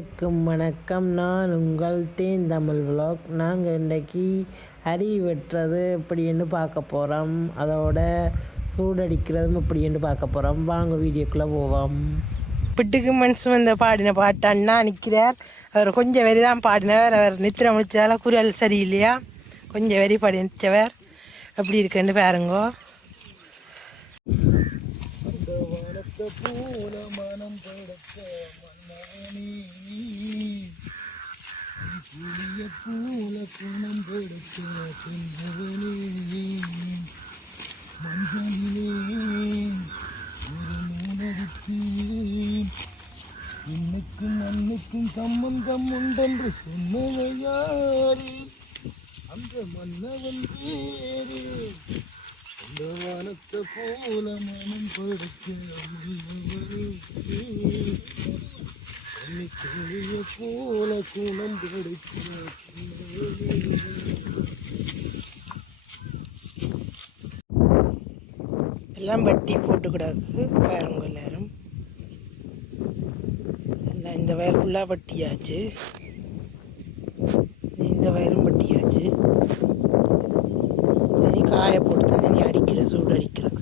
இருக்கும் வணக்கம். நான் உங்கள் தேன் தமிழ் விலாக். நாங்கள் இன்றைக்கி அரி வெட்டுறது எப்படின்னு பார்க்க போகிறோம். அதோட சூடடிக்கிறதும் எப்படின்னு பார்க்க போகிறோம். வாங்க வீடியோக்குள்ளே போவோம். பிட்டுக்கு மனசு வந்த பாடின பாட்டான்னா நிற்கிறார். அவர் கொஞ்சம் வரி தான் பாடினவர். அவர் நித்திர முடிச்சால குரல் சரியில்லையா, கொஞ்சம் வரி படித்தவர். எப்படி இருக்குன்னு பாருங்கோ. பூல மனம் படுத்த மன்னவனே, புளிய பூல குணம் படுத்த பெண்ணவனே, மஞ்சளிலே ஒரு நூலடித்து இன்னுக்கும் மண்ணுக்கும் சம்பந்தம் உண்டென்று சொன்னவன் யாரு? அந்த மன்னவன் பேரு. அந்த வானத்தை போல மனம் படுத்த மன்னவனே, போல குணம் படுத்த எல்லாம் பட்டி போட்டு கிடக்கு பாருங்க. எல்லாரும் எல்லாம் இந்த வயல் ஃபுல்லாக பட்டியாச்சு. இந்த வயலும் பட்டியாச்சு. காய போட்டு தான் நீ அடிக்கிற, சூடு அடிக்கிறது.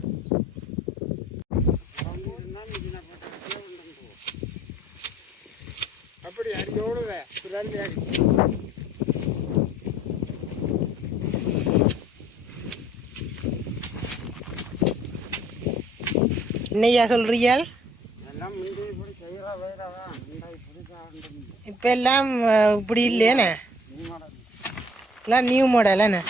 அப்படி அடியோடுவே என்னையா சொல்றீங்கள்? இப்ப எல்லாம் இப்படி இல்லையானே, எல்லாம் நியூ மாடலானே.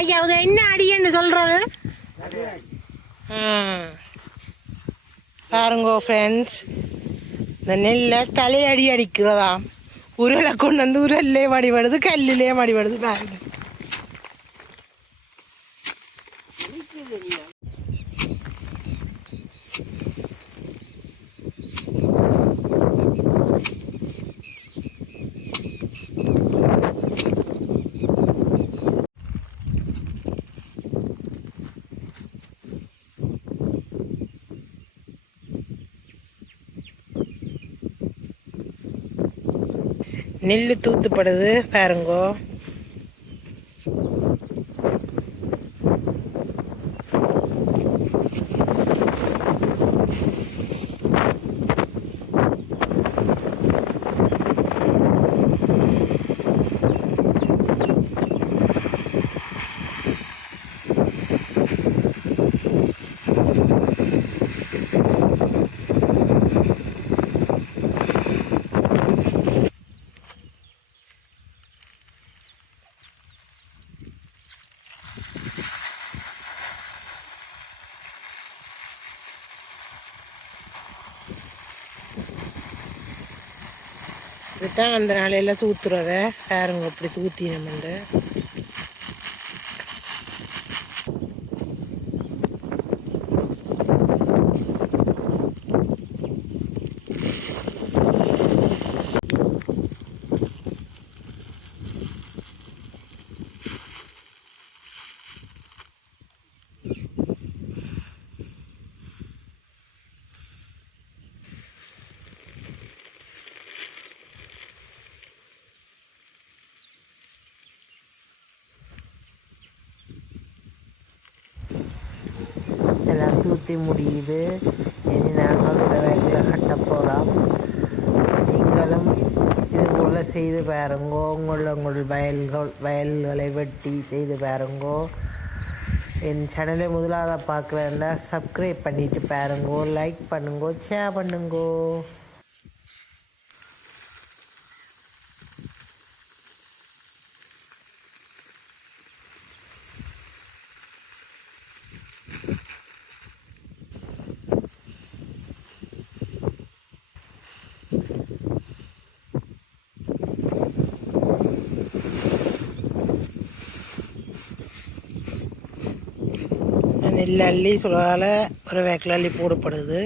ஐயா அது என்ன அடின்னு சொல்றது பாருங்கோ ஃப்ரெண்ட்ஸ். இந்த நெல்லை தலையடி அடிக்கிறதாம். உருளை கொண்டு வந்து உரல்லே மடிபடுது, கல்லிலே மடிபடுது. பாருங்க, நெல் தூத்துப்படுது பாருங்கோ. இதுதான் அந்த நாளையெல்லாம் தூத்துறத பாருங்க. அப்படி தூத்தி நம்ம எல்லாம் தூத்தி முடியுது. இனி நாங்கள் வயலில் கட்ட போகிறோம். நீங்களும் இதுபோல் செய்து பாருங்கோ. உங்கள் வயல்களை வெட்டி செய்து பாருங்கோ. என் சேனலை முதலாக பார்க்குறேன்னா சப்ஸ்கிரைப் பண்ணிவிட்டு பாருங்கோ, லைக் பண்ணுங்கோ, ஷேர் பண்ணுங்கோ. இல்லை அள்ளி சுழால ஒரு வேக்கில் அள்ளி போடப்படுது.